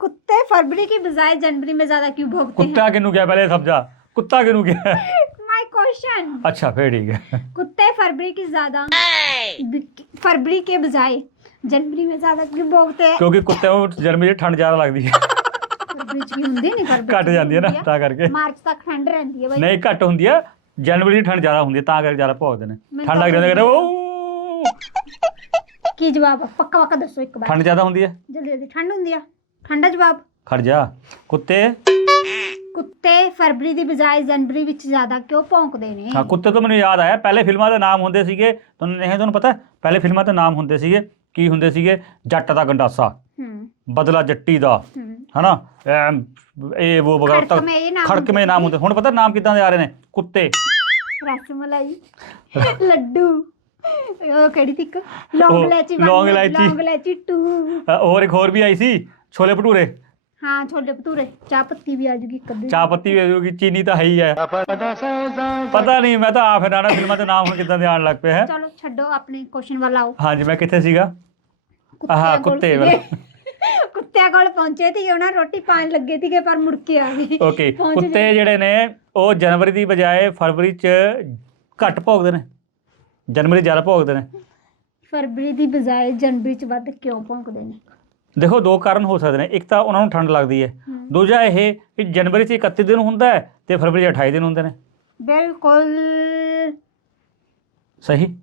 कुत्ते फरवरी की बजाय जनवरी में ज्यादा क्यों भोगते ਕੁੱਤਾ ਕਿਹਨੂੰ ਕਿਹਾ ਪਹਿਲੇ ਸਮਝਾ ਕੁੱਤਾ ਕਿਹਨੂੰ ਕਿਹਾ हैं माय क्वेश्चन ਅੱਛਾ ਫੇਰ ਠੀਕ ਹੈ कुत्ते फरवरी की ज्यादा फरवरी के बजाय जनवरी में ज्यादा क्यों भोगते हैं ਕਿਉਂਕਿ ਕੁੱਤੇ ਨੂੰ ਜਨਵਰੀ 'ਚ ਠੰਡ ਜ਼ਿਆਦਾ ਲੱਗਦੀ ਹੈ फरवरी च भी ਹੁੰਦੀ ਨਹੀਂ ਫਰਵਰੀ ਘਟ ਜਾਂਦੀ ਹੈ ਨਾ ਤਾਂ ਕਰਕੇ ਮਾਰਚ ਤੱਕ ਠੰਡ ਰਹਿੰਦੀ ਹੈ ਬਾਈ ਨਹੀਂ ਘੱਟ ਹੁੰਦੀ ਹੈ ਜਨਵਰੀ 'ਚ ਠੰਡ ਜ਼ਿਆਦਾ ਹੁੰਦੀ ਹੈ ਤਾਂ ਕਰਕੇ ਜ਼ਿਆਦਾ ਭੋਗਦੇ ਨੇ ਮੈਨੂੰ ਠੰਡ ਤਾਂ ਲੱਗ ਜਾਂਦੀ ਹੈ ਉਹ ਕੀ ਜਵਾਬ ਆ? ਪੱਕਾ ਪੱਕਾ ਦੱਸੋ ਇੱਕ ਵਾਰ ਠੰਡ ਜ਼ਿਆਦਾ ਹੁੰਦੀ ਹੈ ਜਲਦੀ ਜਲਦੀ ਠੰਡ ਹੁੰਦੀ ਆ ਠੰਡਾ ਜਵਾਬ। ਖੜ ਜਾ। ਕੁੱਤੇ? ਕੁੱਤੇ ਫਰਵਰੀ ਦੀ ਬਜਾਏ ਜਨਵਰੀ ਵਿੱਚ ਜ਼ਿਆਦਾ ਕਿਉਂ ਭੌਂਕਦੇ ਨੇ? ਹਾਂ ਕੁੱਤੇ ਤੋਂ ਮੈਨੂੰ ਯਾਦ ਆਇਆ ਪਹਿਲੇ ਫਿਲਮਾਂ ਦੇ ਨਾਮ ਹੁੰਦੇ ਸੀਗੇ। ਤੁਹਾਨੂੰ ਨਹੀਂ ਤੁਹਾਨੂੰ ਪਤਾ? ਪਹਿਲੇ ਫਿਲਮਾਂ ਦੇ ਨਾਮ ਹੁੰਦੇ ਸੀਗੇ। ਕੀ ਹੁੰਦੇ ਸੀਗੇ? ਜੱਟ ਦਾ ਗੰਡਾਸਾ। ਹੂੰ। ਬਦਲਾ ਜੱਟੀ ਦਾ। ਹਨਾ? ਇਹ ਉਹ ਵਗੈਰਾ ਤੱਕ ਖੜਕਵੇਂ ਨਾਮ ਹੁੰਦੇ ਹੁਣ ਪਤਾ ਨਾਮ ਕਿਦਾਂ ਦੇ ਆ ਰਹੇ ਨੇ? ਕੁੱਤੇ। ਰਸਮਲਾਈ। ਲੱਡੂ। ਉਹ ਕਿਹੜੀ ਤਿੱਕ ਲੌਂਗ ਇਲਾਇਚੀ ਲੌਂਗ ਇਲਾਇਚੀ। ਲੌਂਗ ਇਲਾਇਚੀ 2 ਅ, ਹੋਰ ਇੱਕ ਹੋਰ ਵੀ ਆਈ ਸੀ। ਛੋਲੇ ਭਟੂਰੇ? ਹਾਂ ਛੋਲੇ ਭਟੂਰੇ। ਚਾਹ ਪੱਤੀ ਵੀ ਆ ਜੂਗੀ ਕਦੇ ਚਾਹ ਪੱਤੀ ਵੀ ਹੋਊਗੀ ਚੀਨੀ ਤਾਂ ਹੈ ਹੀ ਹੈ ਪਤਾ ਨਹੀਂ ਮੈਂ ਤਾਂ ਆਪ ਹੈਰਾਨ ਹਾਂ ਫਿਲਮਾਂ ਦੇ ਨਾਮ ਹੁਣ ਕਿਦਾਂ ਦੇ ਆਉਣ ਲੱਗ ਪਏ ਹੈ? ਚਲੋ ਛੱਡੋ ਆਪਣੇ ਕੁਐਸਚਨ ਵੱਲ ਆਓ। ਹਾਂਜੀ ਮੈਂ ਕਿੱਥੇ ਸੀਗਾ? ਆਹ ਕੁੱਤੇ ਸੀਗੇ। ਵਾਲਾ। ਕੁੱਤਿਆਂ ਕੋਲ ਪਹੁੰਚੇ ਸੀ ਉਹਨਾਂ ਰੋਟੀ ਪਾਣ ਲੱਗੇ ਸੀਗੇ ਪਰ ਮੁੜ ਕੇ ਆ ਗਏ। ਓਕੇ ਪਹੁੰਚ ਕੁੱਤੇ ਜਿਹੜੇ ਨੇ ਉਹ ਜਨਵਰੀ ਦੀ ਬਜਾਏ ਫਰਵਰੀ ਚ ਘੱਟ ਭੋਗਦੇ ਨੇ। ਜਨਵਰੀ ਜ਼ਿਆਦਾ ਭੋਗਦੇ ਨੇ। ਫਰਵਰੀ ਦੀ ਬਜਾਏ ਜਨਵਰੀ ਚ ਵੱਧ ਕਿਉਂ ਭੌਂਕਦੇ ਨੇ? ਦੇਖੋ ਦੋ ਕਾਰਨ ਹੋ ਸਕਦੇ ਨੇ। ਇੱਕ ਤਾਂ ਉਹਨਾਂ ਨੂੰ ਠੰਡ ਲੱਗਦੀ ਹੈ। ਦੂਜਾ ਇਹ ਕਿ ਜਨਵਰੀ ਚ 31 ਦਿਨ ਹੁੰਦਾ ਹੈ ਤੇ ਫਰਵਰੀ ਚ 28 ਦਿਨ ਹੁੰਦੇ ਨੇ। ਬਿਲਕੁਲ। ਸਹੀ?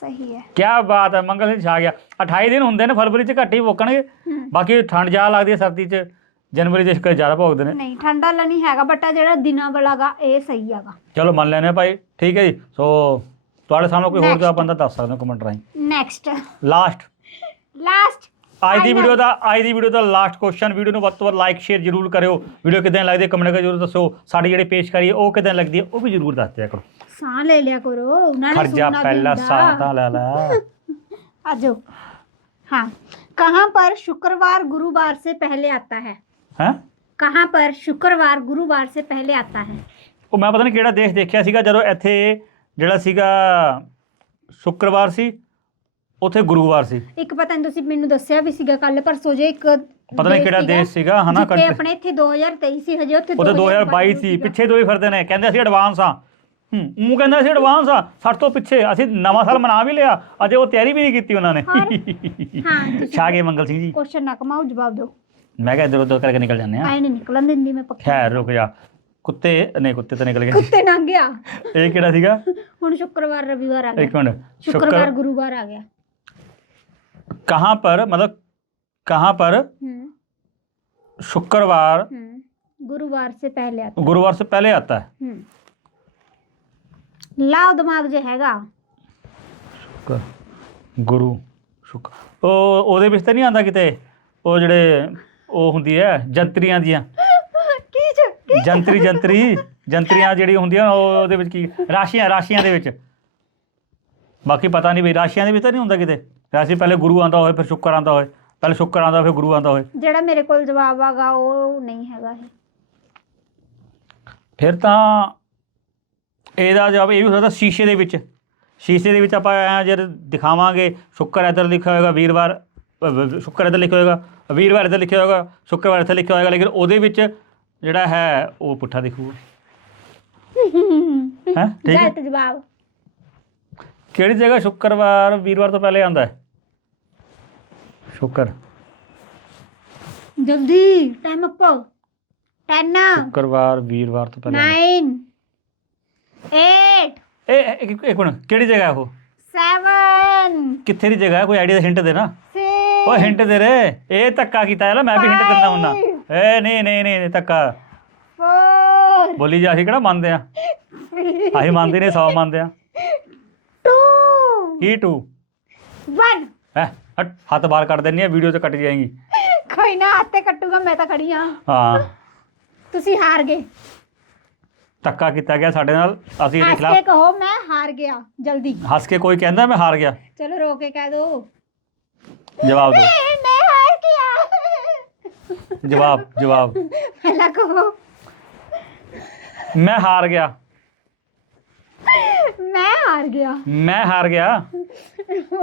ਸਹੀ ਹੈ। ਕੀ ਬਾਤ ਹੈ ਮੰਗਲ ਸਿੰਘ ਛਾ ਗਿਆ। 28 ਦਿਨ ਹੁੰਦੇ ਨੇ ਫਰਵਰੀ ਚ ਘੱਟ ਹੀ ਭੋਗਣਗੇ ਹਮ। ਬਾਕੀ ਠੰਡ ਜ਼ਿਆਦਾ ਲੱਗਦੀ ਹੈ ਸਰਦੀ ਚ ਜਨਵਰੀ ਚ ਇਸ ਜ਼ਿਆਦਾ ਭੋਗਦੇ ਨੇ। ਨਹੀਂ ਠੰਡਾ ਵਾਲਾ ਨਹੀਂ ਹੈਗਾ ਬਟ ਆ ਜਿਹੜਾ ਦਿਨਾਂ ਵਾਲਾਗਾ ਇਹ ਸਹੀ ਹੈਗਾ। ਚਲੋ ਮੰਨ ਲੈਨੇ ਭਾਈ ਠੀਕ ਹੈ ਜੀ। ਸੋ ਤੁਹਾਡੇ ਸਾਹਮਣੇ ਕੋਈ ਹੋਰ. ਜਵਾਬ ਬੰਦਾ ਦੱਸ ਸਕਦਾ ਕਮੈਂਟ ਰਾਹੀਂ। ਨੈਕਸਟ ਲਾਸਟ ਲਾਸਟ ਅੱਜ ਦੀ ਵੀਡੀਓ ਦਾ ਅੱਜ ਦੀ ਵੀਡੀਓ ਦਾ ਲਾਸਟ ਕੁਐਸਚਨ ਵੀਡੀਓ ਨੂੰ ਵੱਧ ਤੋਂ ਵੱਧ ਲਾਈਕ ਸ਼ੇਅਰ ਜ਼ਰੂਰ ਕਰਿਓ ਵੀਡੀਓ ਕਿਦਾਂ ਲੱਗਦੀ ਹੈ ਕਮੈਂਟ ਕਰਕੇ ਜ਼ਰੂਰ ਦੱਸੋ ਸਾਡੀ ਜਿਹੜੀ ਪੇਸ਼ਕਾਰੀ ਹੈ ਉਹ ਕਿਦਾਂ ਲੱਗਦੀ ਹੈ ਉਹ ਵੀ ਜ਼ਰੂਰ ਦੱਸ ਦਿਆ ਕਰੋ ਸਾਹ ਲੈ ਲਿਆ ਕਰੋ ਉਹਨਾਂ ਨੇ ਖੜ ਜਾ ਸੁਣਨਾ ਵੀ ਪਹਿਲਾ ਹੁੰਦਾ। ਸਾਹ ਤਾਂ ਲੈ ਲੈ आ जाओ हाँ कहाँ पर शुक्रवार गुरुवार से पहले आता है ਹੈ कहाँ पर शुक्रवार गुरुवार से पहले आता है ਉਹ ਮੈਂ ਪਤਾ ਨਹੀਂ ਕਿਹੜਾ ਦੇਸ਼ ਦੇਖਿਆ ਸੀਗਾ ਜਦੋਂ ਇੱਥੇ ਜਿਹੜਾ ਸੀਗਾ ਸ਼ੁੱਕਰਵਾਰ ਸੀ ਉੱਥੇ ਗੁਰੂਵਾਰ ਸੀ। ਇੱਕ ਪਤਾ ਨਹੀਂ ਤੁਸੀਂ ਮੈਨੂੰ ਦੱਸਿਆ ਵੀ ਸੀਗਾ ਕੱਲ ਪਰਸੋਂ ਜੇ ਇੱਕ ਪਤਾ ਨਹੀਂ ਕਿਹੜਾ ਦੇਸ਼ ਸੀਗਾ ਹਨਾ ਜਿੱਥੇ country- ਆਪਣੇ ਇੱਥੇ 2023 ਸੀ ਹਜੇ ਉੱਥੇ ਉਹਦੇ 2022 ਸੀ ਪਿੱਛੇ ਤੋਂ ਹੀ ਫਿਰਦੇ ਨੇ ਕਹਿੰਦੇ ਅਸੀਂ ਐਡਵਾਂਸ ਆ ਹੂੰ ਉਹ ਕਹਿੰਦਾ ਅਸੀਂ ਐਡਵਾਂਸ ਆ ਸਾਡੇ ਤੋਂ ਪਿੱਛੇ ਅਸੀਂ ਨਵਾਂ ਸਾਲ ਮਨਾ ਵੀ ਲਿਆ ਅਜੇ ਉਹ ਤਿਆਰੀ ਵੀ ਨਹੀਂ ਕੀਤੀ ਉਹਨਾਂ ਨੇ। ਹਾਂ ਤੁਸੀਂ ਮੰਗਲ ਸਿੰਘ ਜੀ। ਕੁਐਸਚਨ ਨਾ ਕਮਾਓ ਜਵਾਬ ਦਿਓ। ਮੈਂ ਕਿਹਾ ਇਧਰ ਉਧਰ ਕਰਕੇ ਨਿਕਲ ਜਾਂਦੇ ਆ। ਆਏ ਨਹੀਂ ਨਿਕਲਣ ਦਿੰਦੀ ਮੈਂ ਪੱਕੀ ਖੈਰ ਰੁਕ ਜਾ। ਕੁੱਤੇ ਨਹੀਂ ਕੁੱਤੇ ਤਾਂ ਨਿਕਲ ਗਏ। ਕੁੱਤੇ ਲੰਘ ਗਿਆ। ਇਹ ਕਿਹੜਾ ਸੀਗਾ? ਹੁਣ ਸ਼ੁੱਕਰਵਾਰ ਰਵੀਵਾਰ ਆ ਗਿਆ। ਇੱਕ ਮਿੰਟ ਸ਼ੁੱਕਰਵਾਰ ਗੁਰੂਵਾਰ ਆ ਗਿਆ। कहाँ पर मतलब कहाँ पर हम्म शुक्रवार हम्म गुरुवार से पहले आता गुरुवार से पहले आता है हम्म ਲਾਓ ਦਿਮਾਗ ਜੇ ਹੈਗਾ शुक्र गुरु शुक्र ਉਹ ਉਹਦੇ ਵਿੱਚ ਤਾਂ ਨਹੀਂ ਆਂਦਾ ਕਿਤੇ ਉਹ ਜਿਹੜੇ ਉਹ ਹੁੰਦੀ ਹੈ ਜੰਤਰੀਆਂ ਦੀਆਂ ਕੀ ਚ ਕੀ ਜੰਤਰੀ ਜੰਤਰੀ ਜੰਤਰੀਆਂ ਜਿਹੜੀ ਹੁੰਦੀਆਂ ਉਹ ਉਹਦੇ ਵਿੱਚ ਕੀ ਰਾਸ਼ੀਆਂ ਰਾਸ਼ੀਆਂ ਦੇ ਵਿੱਚ ਬਾਕੀ ਪਤਾ ਨਹੀਂ ਵੀ ਰਾਸ਼ੀਆਂ ਦੇ ਵਿੱਚ ਤਾਂ ਨਹੀਂ ਹੁੰਦਾ ਕਿਤੇ ਰਾਸ਼ੀ ਪਹਿਲੇ ਗੁਰੂ ਆਂਦਾ ਹੋਏ ਫਿਰ ਸ਼ੁੱਕਰ ਆਂਦਾ ਹੋਏ। ਪਹਿਲੇ ਸ਼ੁੱਕਰ ਆਂਦਾ ਫਿਰ ਗੁਰੂ ਆਂਦਾ ਹੋਏ। ਜਿਹੜਾ ਮੇਰੇ ਕੋਲ ਜਵਾਬ ਆਗਾ ਉਹ ਨਹੀਂ ਹੈਗਾ ਇਹ। ਫਿਰ ਤਾਂ ਇਹਦਾ ਜਵਾਬ ਇਹ ਵੀ ਹੋ ਸਕਦਾ ਸ਼ੀਸ਼ੇ ਦੇ ਵਿੱਚ। ਸ਼ੀਸ਼ੇ ਦੇ ਵਿੱਚ ਆਪਾਂ ਐਂ ਜਦ ਦਿਖਾਵਾਂਗੇ ਸ਼ੁੱਕਰ ਇੱਧਰ ਲਿਖਿਆ ਹੋਏਗਾ ਵੀਰਵਾਰ ਅ, ਵ- ਸ਼ੁੱਕਰ ਇੱਧਰ ਲਿਖਿਆ ਹੋਏਗਾ ਵੀਰਵਾਰ ਇੱਧਰ ਲਿਖਿਆ ਹੋਏਗਾ ਸ਼ੁੱਕਰਵਾਰ ਇੱਥੇ ਲਿਖਿਆ ਹੋਏਗਾ ਲੇਕਿਨ ਉਹਦੇ ਵਿੱਚ ਜਿਹੜਾ ਹੈ ਉਹ ਪੁੱਠਾ ਦਿਖੂਗਾ। ਹੈ ਠੀਕ ਹੈ? ਗਲਤ ਜਵਾਬ। ਕਿਹੜੀ ਜਗ੍ਹਾ? ਸ਼ੁੱਕਰਵਾਰ ਵੀਰਵਾਰ ਤੋਂ ਪਹਿਲੇ ਆਉਂਦਾ ਹੈ। ਸ਼ੁੱਕਰ। ਜਲਦੀ ਟਾਈਮ ਅਪ 10 ਸ਼ੁੱਕਰਵਾਰ ਵੀਰਵਾਰ ਤੋਂ ਪਹਿਲੇ ਆਉਂਦਾ। 9 8 ਇਹ ਇਹ- ਇੱਕ ਇੱਕ ਮਿੰਟ ਕਿਹੜੀ ਜਗ੍ਹਾ ਹੈ ਉਹ? 7 ਕਿੱਥੇ ਦੀ ਜਗ੍ਹਾ ਹੈ? ਕੋਈ ਆਈਡੀਆ ਦਾ ਹਿੰਟ ਦੇ ਨਾ। 6 ਓ ਹਿੰਟ ਦੇ ਰੇ। ਇਹ ਧੱਕਾ ਕੀਤਾ ਹੈ ਨਾ ਮੈਂ ਵੀ ਹਿੰਟ ਦਿੰਦਾ ਹੁੰਨਾ ਏ ਨਹੀਂ ਨਹੀਂ ਨਹੀਂ ਧੱਕਾ। 4 ਬੋਲੀ ਜਾ ਅਸੀਂ ਕਿਹੜਾ ਮੰਨਦੇ ਆ? ਅਸੀਂ ਮੰਨਦੇ ਨੇ 100 ਮੰਨਦੇ ਆ। 2 ਕੀ ਟੂ 1 ਹੈ ਹਟ ਹੱਥ ਬਾਹਰ ਕੱਢ ਦਿੰਨੀ ਆ ਵੀਡੀਓ ਤੇ ਕੱਟ ਜਾਏਗੀ ਕੋਈ ਨਾ ਹੱਥੇ ਕੱਟੂਗਾ ਮੈਂ ਤਾਂ ਖੜੀ ਆ ਹਾਂ ਤੁਸੀਂ ਹਾਰ ਗਏ ਧੱਕਾ ਕੀਤਾ ਗਿਆ ਸਾਡੇ ਨਾਲ ਅਸੀਂ ਇਹਦੇ ਹੱਸ ਕੇ ਖਿਲਾਫ ਕਹੋ ਮੈਂ ਹਾਰ ਗਿਆ ਜਲਦੀ ਹੱਸ ਕੇ ਕੋਈ ਕਹਿੰਦਾ ਮੈਂ ਹਾਰ ਗਿਆ ਚਲੋ ਰੋ ਕੇ ਕਹਿ ਦੋ ਜਵਾਬ ਦਿਓ ਮੈਂ ਹਾਰ ਗਿਆ ਜਵਾਬ ਜਵਾਬ ਪਹਿਲਾਂ ਕਹੋ ਮੈਂ ਹਾਰ ਗਿਆ ਮੈਂ ਹਾਰ ਗਿਆ। ਮੈਂ ਹਾਰ ਗਿਆ?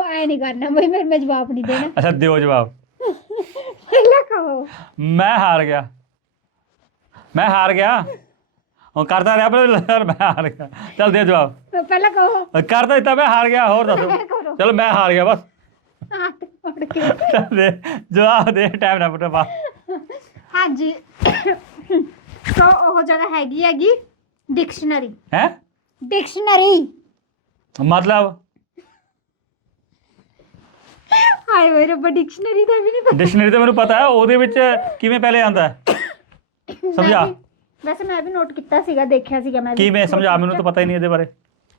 ਐ ਨਹੀਂ ਕਰਨਾ ਬਈ ਮੇਰੇ ਮੈਂ ਜਵਾਬ ਨਹੀਂ ਦੇਣਾ। ਅੱਛਾ ਦਿਓ ਜਵਾਬ। ਪਹਿਲਾਂ ਕਹੋ ਮੈਂ ਹਾਰ ਗਿਆ। ਮੈਂ ਹਾਰ ਗਿਆ? ਉਹ ਕਰਦਾ ਰਿਹਾ ਪਰ ਯਾਰ ਮੈਂ ਹਾਰ ਗਿਆ। ਚੱਲ ਦੇ ਜਵਾਬ। ਪਹਿਲਾਂ ਕਹੋ ਕਰਦਾ ਦਿੱਤਾ ਮੈਂ ਹਾਰ ਗਿਆ ਹੋਰ ਦੱਸੋ। ਚਲੋ ਮੈਂ ਹਾਰ ਗਿਆ ਬਸ। ਜਵਾਬ ਦੇ ਟਾਈਮ ਨਾ ਪੁੱਟਾ ਪਾ ਹਾਂਜੀ। ਸੋ ਉਹ ਜਗ੍ਹਾ ਹੈਗੀ ਹੈਗੀ ਡਿਕਸ਼ਨਰੀ। ਹੈ? ਡਿਕਸ਼ਨਰੀ ਮਤਲਬ ਹਾਏ ਓਏ ਰੱਬਾ ਡਿਕਸ਼ਨਰੀ ਦਾ ਵੀ ਨਹੀਂ ਪਤਾ ਡਿਕਸ਼ਨਰੀ ਤਾਂ ਮੈਨੂੰ ਪਤਾ ਹੈ ਉਹਦੇ ਵਿੱਚ ਕਿਵੇਂ ਪਹਿਲੇ ਆਂਦਾ ਹੈ? ਸਮਝਾ। ਮੈਂ ਵੀ- ਵੈਸੇ ਮੈਂ ਵੀ ਨੋਟ ਕੀਤਾ ਸੀਗਾ ਦੇਖਿਆ ਸੀਗਾ ਮੈਂ ਵੀ। ਕਿਵੇਂ ਸਮਝਾ ਮੈਨੂੰ ਤਾਂ ਪਤਾ ਹੀ ਨਹੀਂ ਇਹਦੇ ਬਾਰੇ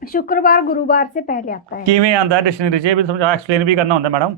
शुक्रवार गुरुवार से पहले आता है ਕਿਵੇਂ ਆਂਦਾ ਡਿਕਸ਼ਨਰੀ 'ਚ ਇਹ ਵੀ ਸਮਝਾ ਐਕਸਪਲੇਨ ਵੀ ਕਰਨਾ ਹੁੰਦਾ ਮੈਡਮ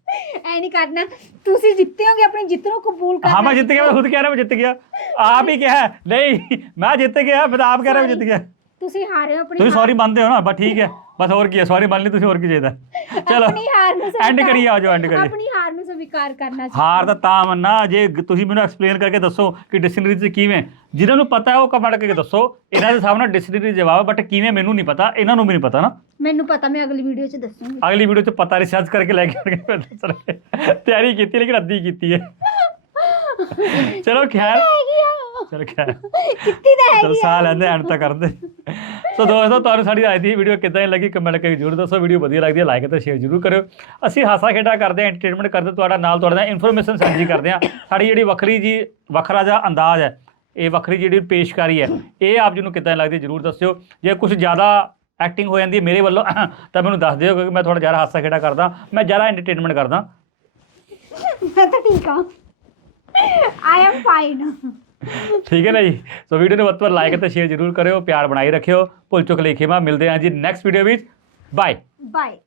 ਐ ਨਹੀਂ ਕਰਨਾ। ਤੁਸੀਂ ਜਿੱਤੇ ਹੋਗੇ ਆਪਣੀ ਜਿੱਤ ਨੂੰ ਕਬੂਲ ਕਰਨਾ ਹਾਂ ਮੈਂ ਜਿੱਤ ਗਿਆ ਮੈਂ ਖੁਦ ਕਹਿ ਰਿਹਾ ਮੈਂ ਜਿੱਤ ਗਿਆ। ਆਪ ਹੀ ਕਿਹਾ ਨਹੀਂ ਮੈਂ ਜਿੱਤ ਗਿਆ ਫਿਰ ਆਪ ਕਹਿ ਰਿਹਾ ਮੈਂ ਜਿੱਤ ਗਿਆ। ਤੁਸੀਂ ਹਾਰੇ ਹੋ ਆਪਣੀ ਤੁਸੀਂ ਸੌਰੀ ਮੰਨਦੇ ਹੋ ਨਾ ਬਸ ਠੀਕ ਹੈ। ਬਸ ਹੋਰ ਕੀ ਹੈ ਸੌਰੀ ਮੰਨ ਲਈ ਤੁਸੀਂ ਹੋਰ ਕੀ ਚਾਹੀਦਾ। ਚਲੋ ਆਪਣੀ ਹਾਰ ਨੂੰ ਐਂਡ ਕਰੀਏ ਆਜੋ ਐਂਡ ਕਰੀਏ। ਆਪਣੀ ਹਾਰ ਨੂੰ ਸਵੀਕਾਰ ਕਰਨਾ ਹਾਰ ਤਾਂ ਤਾਂ ਮੰਨਾ ਜੇ ਤੁਸੀਂ ਮੈਨੂੰ ਐਕਸਪਲੇਨ ਕਰਕੇ ਦੱਸੋ ਕਿ ਡਿਕਸ਼ਨਰੀ ਚ ਕਿਵੇਂ। ਜਿਨ੍ਹਾਂ ਨੂੰ ਪਤਾ ਹੈ ਉਹ ਕਮੈਂਟ ਕਰਕੇ ਦੱਸੋ। ਇਹਨਾਂ ਦੇ ਸਾਹਮਣੇ ਡਿਕਸ਼ਨਰੀ ਜਵਾਬ ਬਟ ਕਿਵੇਂ ਮੈਨੂੰ ਨਹੀਂ ਪਤਾ ਇਹਨਾਂ ਨੂੰ ਵੀ ਨਹੀਂ ਪਤਾ ਨਾ। ਮੈਨੂੰ ਪਤਾ ਮੈਂ ਅਗਲੀ ਵੀਡੀਓ 'ਚ ਦੱਸੂਗੀ। ਅਗਲੀ ਵੀਡੀਓ ਚ ਪਤਾ ਰਿਸਰਚ ਕਰਕੇ ਲੈ ਕੇ ਆਣਗੇ ਫਿਰ ਦੱਸਣਗੇ। ਤਿਆਰੀ ਕੀਤੀ ਲੇਕਿਨ ਅੱਧੀ ਕੀਤੀ ਹੈ। ਚਲੋ ਖੈਰ। ਚਲੋ ਖੈਰ ਕਿੱਤੀ ਦਾ ਚਲ ਸਾਹ ਲੈਂਦੇ ਐਂਡ ਤੱਕ ਕਰਦੇ। ਸੋ ਦੋਸਤੋ ਤੁਹਾਨੂੰ ਸਾਡੀ ਅੱਜ ਦੀ ਵੀਡੀਓ ਕਿੱਦਾਂ ਦੀ ਲੱਗੀ ਕਮੈਂਟ ਕਰਕੇ ਜਰੂਰ ਦੱਸੋ। ਵੀਡੀਓ ਵਧੀਆ ਲੱਗਦੀ ਹੈ ਲਾਈਕ ਅਤੇ ਸ਼ੇਅਰ ਜਰੂਰ ਕਰਿਓ। ਅਸੀਂ ਹਾਸਾ ਖੇਡਾ ਕਰਦੇ ਹਾਂ ਐਂਟਰਟੇਨਮੈਂਟ ਕਰਦੇ ਤੁਹਾਡਾ ਨਾਲ ਤੁਹਾਡੇ ਇਨਫੋਰਮੇਸ਼ਨ ਸਾਂਝੀ ਕਰਦੇ ਹਾਂ। ਸਾਡੀ ਜਿਹੜੀ ਵੱਖਰੀ ਜੀ ਵੱਖਰਾ ਜਿਹਾ ਅੰਦਾਜ਼ ਹੈ ਇਹ ਵੱਖਰੀ ਜਿਹੜੀ ਪੇਸ਼ਕਾਰੀ ਹੈ ਇਹ ਆਪ ਜੀ ਨੂੰ ਕਿੱਦਾਂ ਲੱਗਦੀ ਹੈ ਜਰੂਰ ਦੱਸਿਓ। ਜੇ ਕੁਝ ਜ਼ਿਆਦਾ ਐਕਟਿੰਗ ਹੋ ਜਾਂਦੀ ਹੈ ਮੇਰੇ ਵੱਲੋਂ ਤਾਂ ਮੈਨੂੰ ਦੱਸ ਦਿਓ ਕਿਉਂਕਿ ਮੈਂ ਥੋੜਾ ਜ਼ਿਆਦਾ ਹਾਸਾ ਖੇਡਾ ਕਰਦਾ ਮੈਂ ਜ਼ਿਆਦਾ ਐਂਟਰਟੇਨਮੈਂਟ ਕਰਦਾ। ਮੈਂ ਤਾਂ ਠੀਕ ਹਾਂ। ਆਈ ਐਮ ਫਾਈਨ ਠੀਕ ਹੈ ਨਾ ਜੀ? ਸੋ ਵੀਡੀਓ ਨੂੰ ਵੱਧ ਤੋਂ ਵੱਧ ਲਾਈਕ ਅਤੇ ਸ਼ੇਅਰ ਜਰੂਰ ਕਰਿਓ, ਪਿਆਰ ਬਣਾਈ ਰੱਖਿਓ। ਭੁੱਲ ਚੁੱਕ ਲਈ ਖਿਮਾ, ਮਿਲਦੇ ਹਾਂ ਜੀ ਨੈਕਸਟ ਵੀਡੀਓ ਵਿੱਚ। Bye bye